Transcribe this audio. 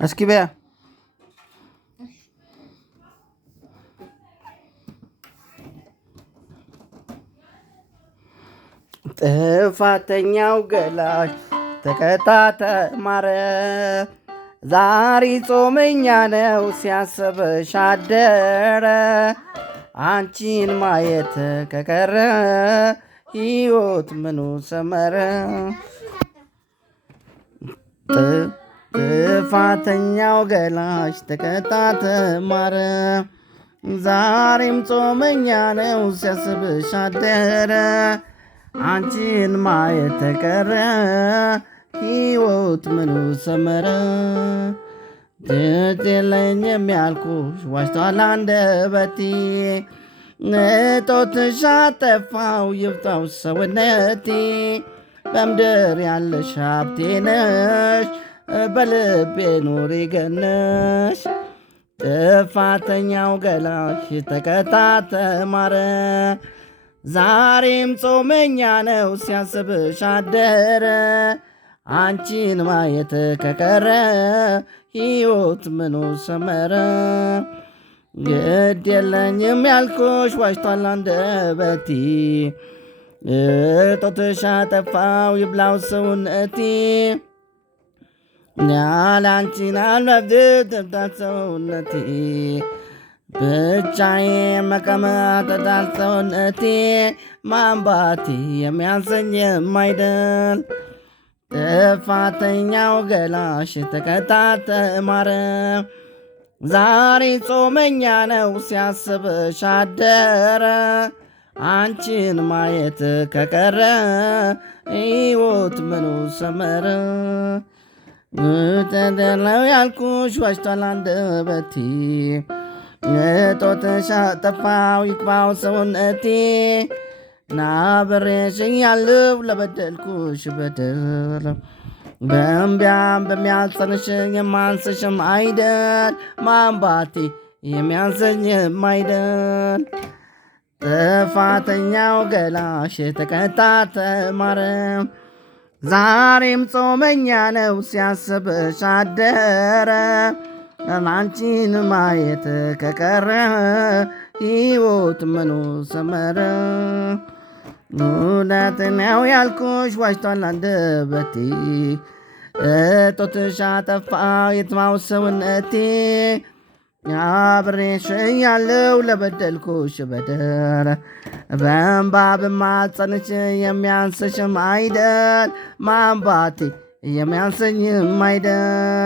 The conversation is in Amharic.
እስኪ በያ ጥፋተኛው ገላሽ ተቀጣ ተማረ። ዛሬ ጾመኛ ነው ሲያስብሽ አደረ። አንቺን ማየት ከቀረ ሕይወት ምኑ ሰመረ። ጥፋተኛው ገላሽ ተቀጣ ተማረ። ዛሬም ጾመኛ ነው ሲያስብሽ አደረ። አንቺን ማየት ተቀረ ሕይወት ምኑ ሰመረ። ትዝ የለኝም ያልኩሽ ዋሽቷል አንደበቴ። እጦትሽ አጠፋው ይብጣው ሰውነቴ። በምድር ያለሽ ሀብቴ ነሽ በልቤ ኑሪ ገነሽ። ጥፋተኛው ገላሽ ተቀጣ ተማረ። ዛሬም ጾመኛ ነው ሲያስብሽ አደረ። አንቺን ማየት ከቀረ ሕይወት ምኑ ሰመረ። ግድ የለኝም ያልኩሽ ዋሽቷል አንደበቴ። እጦትሽ አጠፋው ይብላው ሰውነቴ። ያለ አንቺን አልወድም ትብታት ሰውነቴ። ብቻዬ መቀመጥ ዳል ሰውነቴ። ማንባቴ የሚያንሰኝ የማይደል። ጥፋተኛው ገላሽ ተቀጣ ተማረ። ዛሬ ጾመኛ ነው ሲያስብሽ አደረ። አንቺን ማየት ከቀረ ሕይወት ምኑ ሰመረ። ተደለው ያልኩሽ ዋሽቷል አንደበቴ። እጦትሽ አጠፋው ይግባው ሰውነቴ። ናብሬሽ እያለሁ ለበደልኩሽ በደል። በእምቢያም በሚያጸንሽ የማንስሽም አይደል። ማንባቴ የሚያንሰኝም አይደል። ጥፋተኛው ገላሽ ተቀጣ ተማረ። ዛሬም ጾመኛ ነው ሲያስብሽ አደረ። አንቺን ማየት ከቀረ ሕይወት ምኑ ሰመረ። እውነት ነው ያልኩሽ ዋሽቷል አንደበቴ። እጦትሽ አጠፋው ይጥማው ሰውነቴ። አብሬሽ እያለሁ ለበደልኩሽ በደል። በእንባ ብማጸንሽ የሚያንስሽም አይደል። ማንባቴ የሚያንሰኝም አይደል።